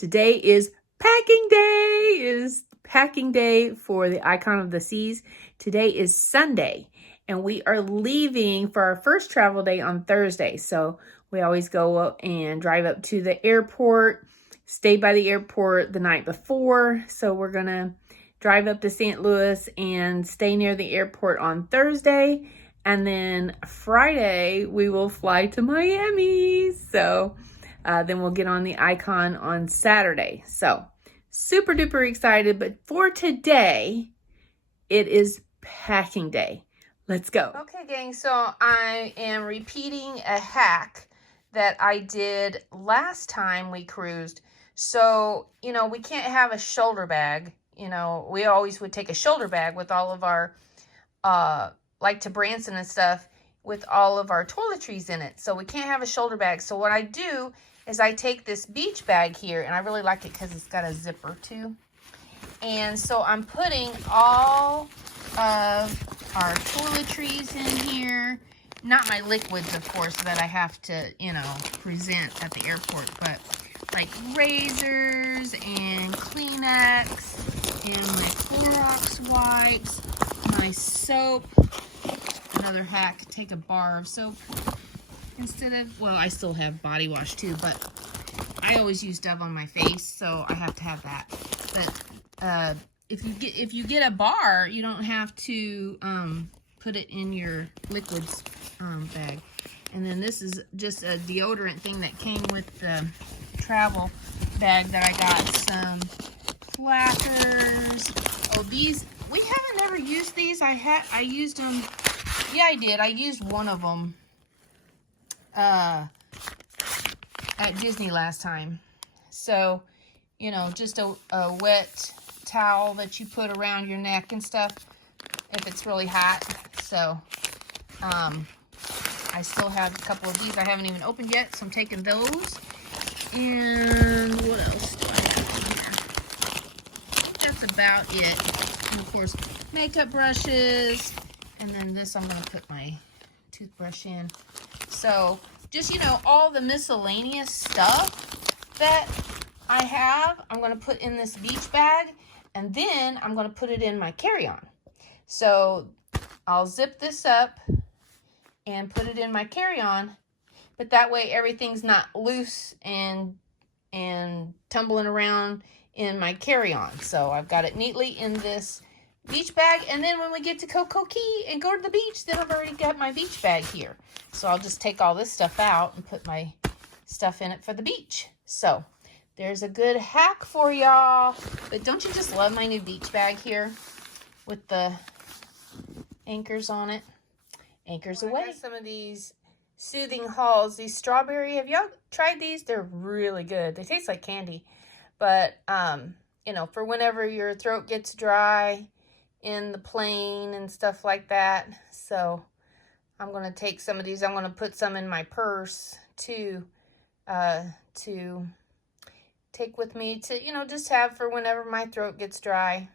Today is packing day. It is packing day for the Icon of the Seas. Today is Sunday, and we are leaving for our first travel day on Thursday. So we always go up and drive up to the airport, stay by the airport the night before. So we're going to drive up to St. Louis and stay near the airport on Thursday. And then Friday, we will fly to Miami. So then we'll get on the Icon on Saturday. So super duper excited. But for today, it is packing day. Let's go. Okay, gang, so I am repeating a hack that I did last time we cruised. So, we can't have a shoulder bag. We always would take a shoulder bag with all of our, like to Branson and stuff, with all of our toiletries in it. So we can't have a shoulder bag. So what I do is I take this beach bag here, and I really like it because it's got a zipper too. And so I'm putting all of our toiletries in here. Not my liquids, of course, that I have to, present at the airport, but like razors and Kleenex and my Clorox wipes, my soap. Another hack, take a bar of soap instead of, well, I still have body wash too, but I always use Dove on my face, so I have to have that. But if you get a bar, you don't have to put it in your liquids bag. And then this is just a deodorant thing that came with the travel bag that I got. Some flackers. Oh, these, we haven't never used these. I used them. Yeah, I did. I used one of them at Disney last time. So, just a wet towel that you put around your neck and stuff if it's really hot. So, I still have a couple of these I haven't even opened yet, so I'm taking those. And what else do I have in here? That's about it. And of course, makeup brushes. And then this, I'm going to put my toothbrush in. So, just, all the miscellaneous stuff that I have, I'm going to put in this beach bag. And then I'm going to put it in my carry-on. So, I'll zip this up and put it in my carry-on. But that way, everything's not loose and tumbling around in my carry-on. So, I've got it neatly in this beach bag, and then when we get to Coco Key and go to the beach, then I've already got my beach bag here. So I'll just take all this stuff out and put my stuff in it for the beach. So there's a good hack for y'all. But don't you just love my new beach bag here with the anchors on it? Anchors away. I got some of these soothing hulls, these strawberry. Have y'all tried these? They're really good. They taste like candy. But, for whenever your throat gets dry in the plane and stuff like that. So I'm going to take some of these. I'm going to put some in my purse too, to take with me to, just have for whenever my throat gets dry.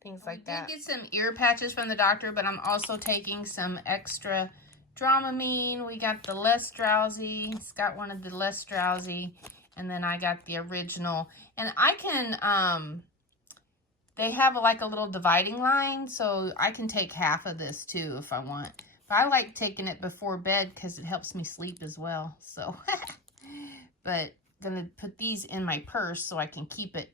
Things like that. I did get some ear patches from the doctor, but I'm also taking some extra Dramamine. We got the less drowsy. It's got one of the less drowsy. And then I got the original. And I can, they have like a little dividing line, so I can take half of this too if I want. But I like taking it before bed because it helps me sleep as well. So, but I'm going to put these in my purse so I can keep it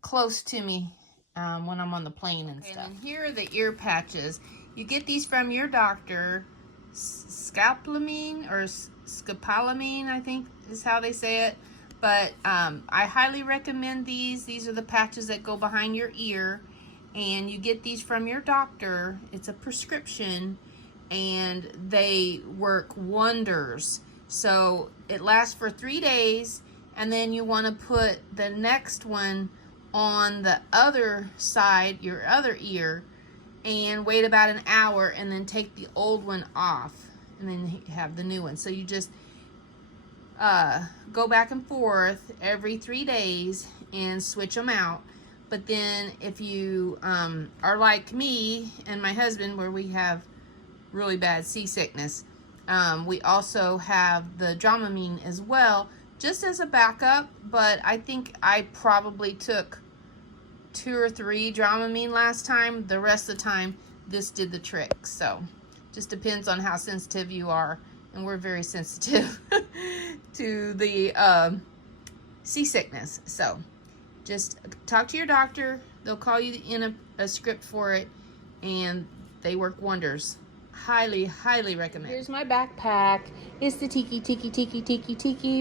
close to me when I'm on the plane and stuff. And here are the ear patches. You get these from your doctor. Scopolamine or scopolamine, I think is how they say it. But I highly recommend these. These are the patches that go behind your ear. And you get these from your doctor. It's a prescription. And they work wonders. So it lasts for 3 days. And then you want to put the next one on the other side, your other ear. And wait about an hour. And then take the old one off. And then you have the new one. So you just go back and forth every 3 days and switch them out. But then if you are like me and my husband, where we have really bad seasickness, we also have the Dramamine as well, just as a backup, but I think I probably took 2 or 3 Dramamine last time. The rest of the time, this did the trick. So just depends on how sensitive you are, and we're very sensitive to the seasickness. So just talk to your doctor. They'll call you in a script for it, and they work wonders. Highly, highly recommend. Here's my backpack. It's the tiki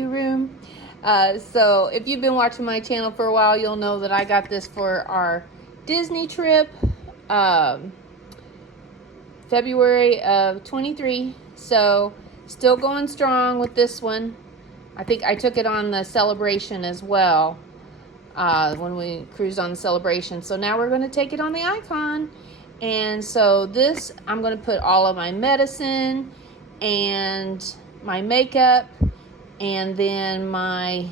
room. So if you've been watching my channel for a while, you'll know that I got this for our Disney trip, February of 23. So still going strong with this one. I think I took it on the Celebration as well, when we cruised on the Celebration. So now we're going to take it on the Icon. And so this, I'm going to put all of my medicine and my makeup, and then my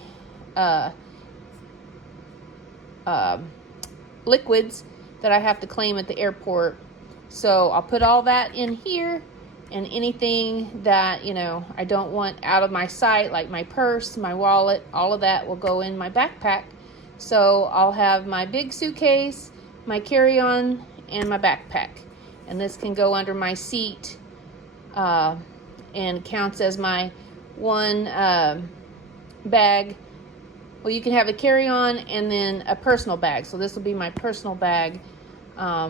liquids that I have to claim at the airport. So I'll put all that in here, and anything that, you know, I don't want out of my sight, like my purse, my wallet, all of that will go in my backpack. So I'll have my big suitcase, my carry-on, and my backpack, and this can go under my seat and counts as my one bag. Well, you can have a carry-on and then a personal bag, so this will be my personal bag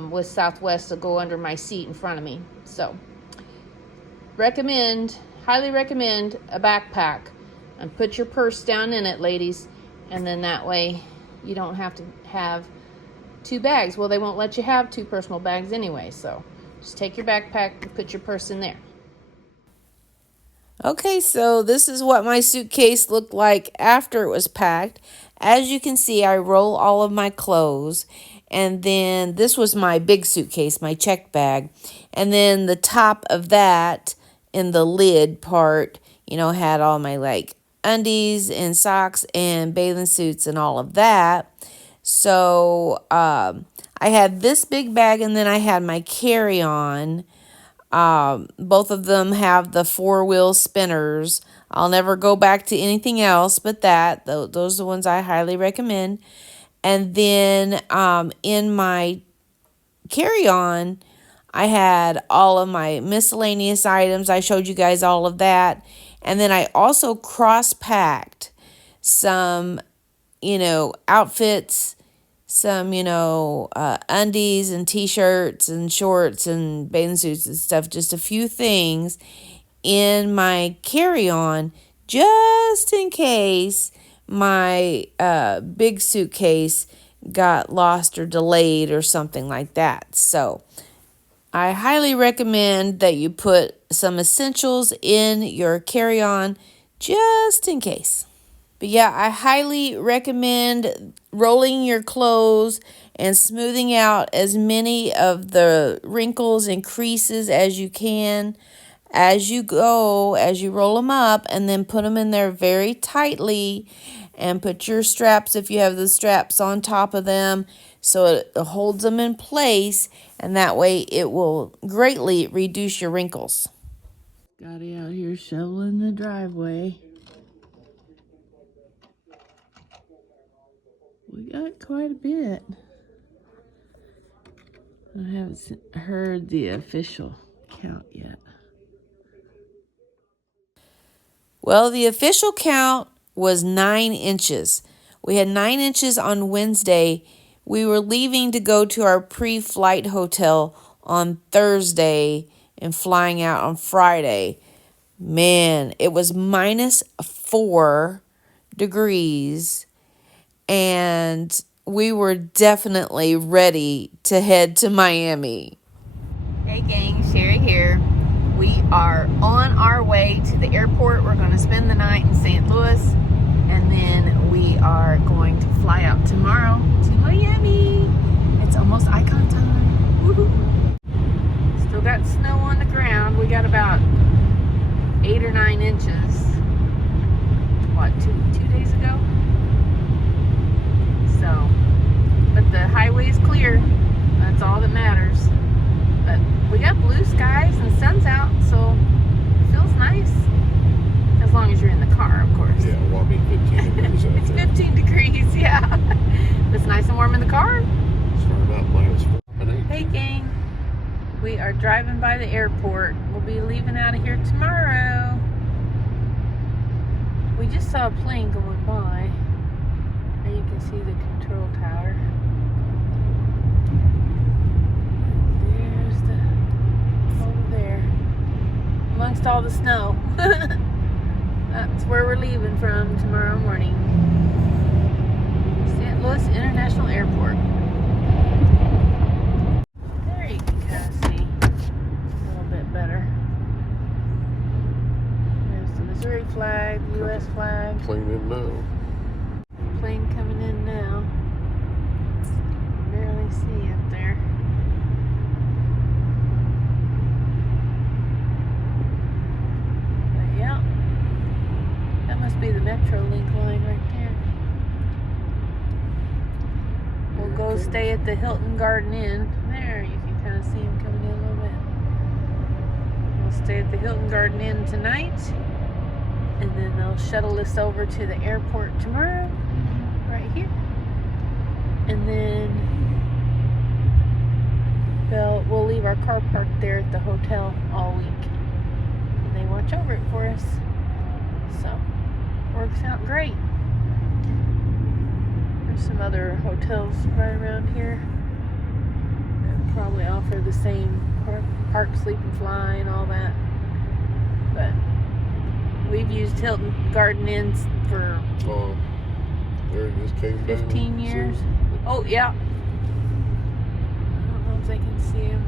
with Southwest to go under my seat in front of me. So highly recommend a backpack, and put your purse down in it, ladies, and then that way you don't have to have 2 bags. Well, they won't let you have 2 personal bags anyway, so just take your backpack and put your purse in there. Okay, so this is what my suitcase looked like after it was packed. As you can see, I roll all of my clothes, and then this was my big suitcase, my check bag, and then the top of that in the lid part, you know, had all my like undies and socks and bathing suits and all of that. So I had this big bag, and then I had my carry-on. Both of them have the 4-wheel spinners. I'll never go back to anything else but that. Those are the ones I highly recommend. And then in my carry-on, I had all of my miscellaneous items. I showed you guys all of that. And then I also cross-packed some, you know, outfits, some, you know, undies and t-shirts and shorts and bathing suits and stuff, just a few things in my carry-on, just in case my big suitcase got lost or delayed or something like that. So I highly recommend that you put some essentials in your carry-on just in case. But yeah, I highly recommend rolling your clothes and smoothing out as many of the wrinkles and creases as you can as you go, as you roll them up, and then put them in there very tightly, and put your straps, if you have the straps, on top of them so it holds them in place, and that way it will greatly reduce your wrinkles. Scotty out here shoveling the driveway. We got quite a bit. I haven't heard the official count yet. Well, the official count was 9 inches. We had 9 inches on Wednesday. We were leaving to go to our pre-flight hotel on Thursday and flying out on Friday. Man, it was -4 degrees. And we were definitely ready to head to Miami. Hey gang, Cheri here. We are on our way to the airport. We're going to spend the night in St. Louis, and then we are going to fly out tomorrow to Miami. It's almost Icon time. Woohoo! Still got snow on the ground. We got about 8 or 9 inches. What, two days ago? So, but the highway is clear. That's all that matters. But we got blue skies and sun's out, so it feels nice. As long as you're in the car, of course. Yeah, well, I mean, driving by the airport. We'll be leaving out of here tomorrow. We just saw a plane going by. And you can see the control tower. There's the, over there. Amongst all the snow. That's where we're leaving from tomorrow morning. St. Louis International Airport. There you can kind of see a little bit better. There's the Missouri flag, the U.S. flag. Plane in now. Plane coming in now. Barely see it there. But yeah, that must be the Metrolink line right there. We'll go stay at the Hilton Garden Inn. There, you can kind of see him coming in a little bit. We'll stay at the Hilton Garden Inn tonight, and then they'll shuttle us over to the airport tomorrow, right here. And then we'll leave our car parked there at the hotel all week. And they watch over it for us. So, works out great. There's some other hotels right around here that probably offer the same park, sleep, and fly and all that. But we've used Hilton Garden Inns for There it just came 15 down. years. Oh, yeah. I don't know if they can see him.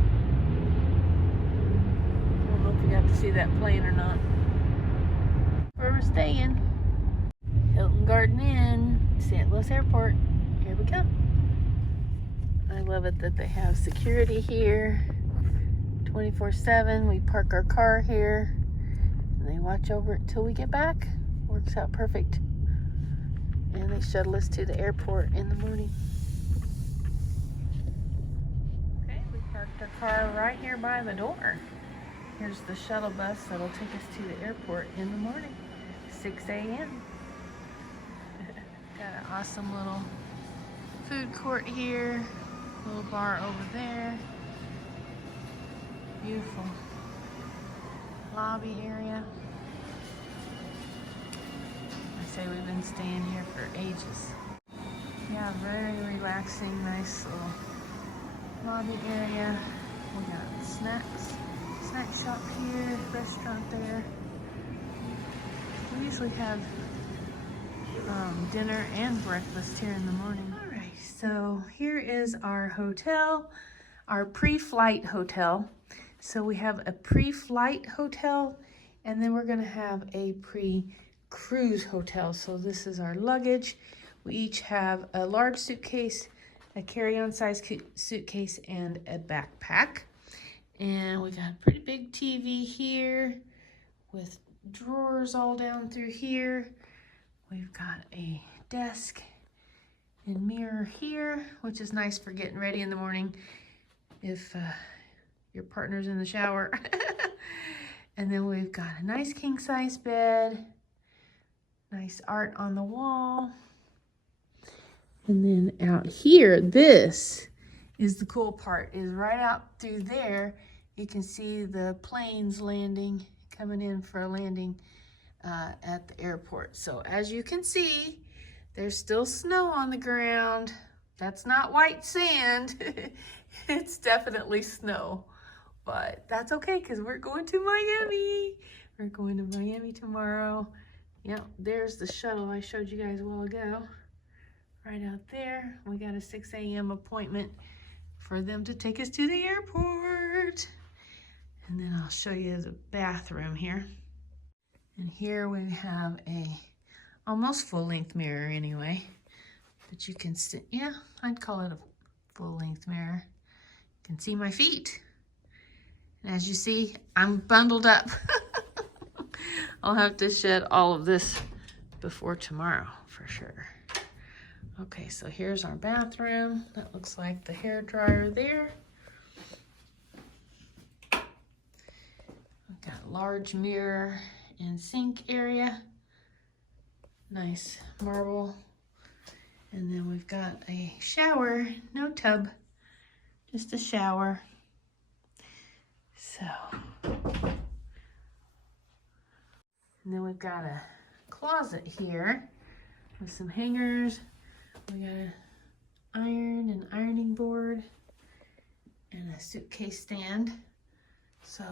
I don't know if you got to see that plane or not. Where we're staying. Hilton Garden Inn, St. Louis Airport. Here we come. I love it that they have security here 24/7. We park our car here and they watch over it till we get back. Works out perfect. And they shuttle us to the airport in the morning. Okay, we parked our car right here by the door. Here's the shuttle bus that'll take us to the airport in the morning, 6 a.m. Got an awesome little food court here, little bar over there. Beautiful lobby area. I say we've been staying here for ages. Yeah, very relaxing, nice little lobby area. We got snacks, snack shop here, restaurant there. We usually have dinner and breakfast here in the morning. All right, so here is our hotel, our pre-flight hotel. So we have a pre-flight hotel, and then we're gonna have a pre-cruise hotel. So this is our luggage. We each have a large suitcase, a carry-on size suitcase, and a backpack. And we got a pretty big TV here with drawers all down through here. We've got a desk and mirror here, which is nice for getting ready in the morning if your partner's in the shower. And then we've got a nice king-size bed, nice art on the wall. And then out here, this is the cool part, is right out through there, you can see the planes landing, coming in for a landing at the airport. So as you can see, there's still snow on the ground. That's not white sand. It's definitely snow, but that's okay because we're going to Miami. We're going to Miami tomorrow. Yep, there's the shuttle I showed you guys a while ago. Right out there. We got a 6 a.m. appointment for them to take us to the airport. And then I'll show you the bathroom here. And here we have a almost full-length mirror anyway, that you can see. Yeah, I'd call it a full-length mirror. You can see my feet. And as you see, I'm bundled up. I'll have to shed all of this before tomorrow for sure. Okay, so here's our bathroom. That looks like the hair dryer there. We've got a large mirror and sink area. Nice marble. And then we've got a shower, no tub, just a shower. So, and then we've got a closet here with some hangers. We got an iron and ironing board and a suitcase stand. So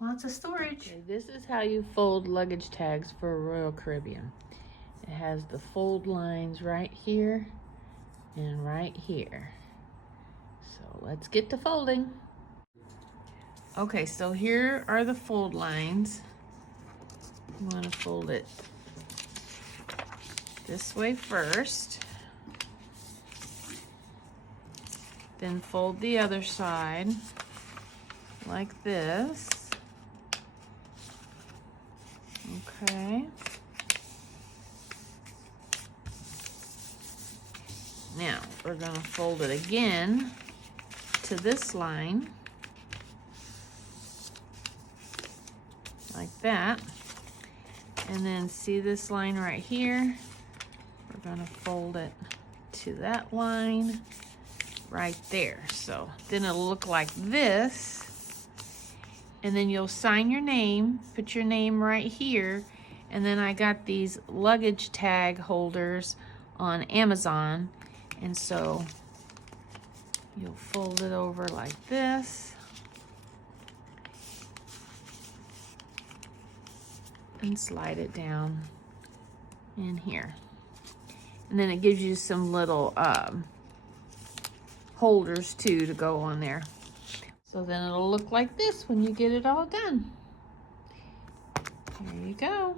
lots of storage. Okay, this is how you fold luggage tags for Royal Caribbean. It has the fold lines right here and right here. So let's get to folding. Okay, so here are the fold lines. You want to fold it this way first. Then fold the other side like this. Okay. Now we're going to fold it again to this line like that. And then see this line right here? We're going to fold it to that line right there. So then it'll look like this. And then you'll sign your name, put your name right here. And then I got these luggage tag holders on Amazon. And so you'll fold it over like this. And slide it down in here. And then it gives you some little holders too to go on there. So then it'll look like this when you get it all done. There you go.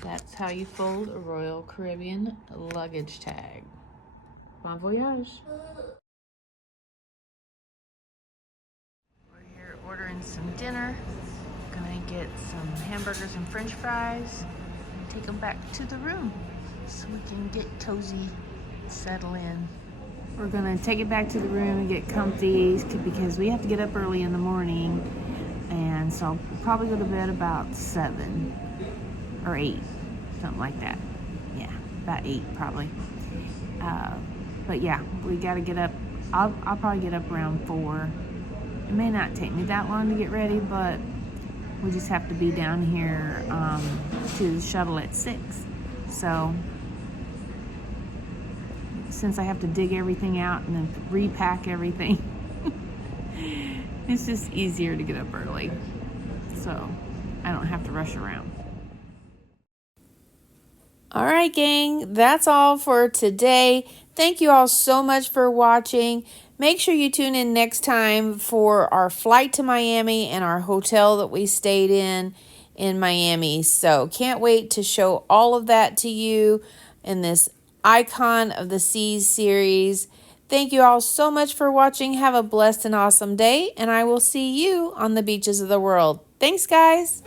That's how you fold a Royal Caribbean luggage tag. Bon voyage. We're here ordering some dinner. Gonna get some hamburgers and french fries and take them back to the room so we can get cozy, settle in. We're gonna take it back to the room and get comfy because we have to get up early in the morning, and so I'll probably go to bed about 7 or 8, something like that. Yeah, about 8 probably. But yeah, we gotta get up. I'll probably get up around 4. It may not take me that long to get ready, but we just have to be down here to the shuttle at 6. So since I have to dig everything out and then repack everything, it's just easier to get up early. So I don't have to rush around. All right, gang, that's all for today. Thank you all so much for watching. Make sure you tune in next time for our flight to Miami and our hotel that we stayed in Miami. So can't wait to show all of that to you in this Icon of the Seas series. Thank you all so much for watching. Have a blessed and awesome day, and I will see you on the beaches of the world. Thanks, guys.